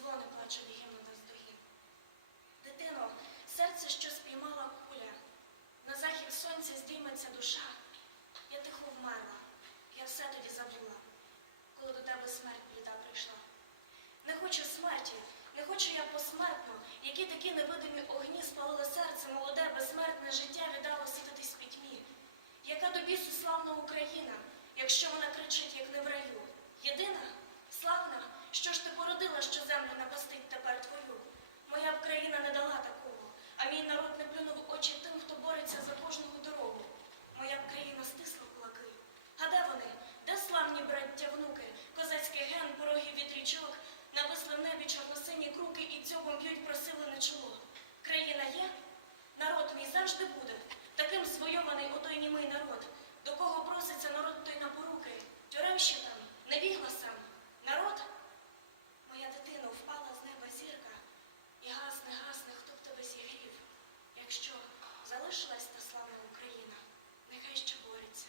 плачуть гімну навздогін. Дитино, серце, що спіймала куля, на захід сонця здійметься душа. Я тихо вмерла, я все тоді забула, коли до тебе смерть бліда прийшла. Не хочу смерті, не хочу я посмертно, які такі невидимі огні спалили серце молоде, безсмертне життя віддало світитись пітьмі. Яка до бісу славна Україна, якщо що землю напастить тепер твою? Моя б країна не дала такого, а мій народ не плюнув очі тим, хто бореться за кожну дорогу. Моя б країна стисла кулаки. А де вони? Де славні браття внуки? Козацький ген, пороги від річок, нависли в небі чорносині круки і цьогом б'ють просилене чоло. Країна є, народ мій завжди буде. Таким звойований отой німий славна Україна, нехай ще бореться.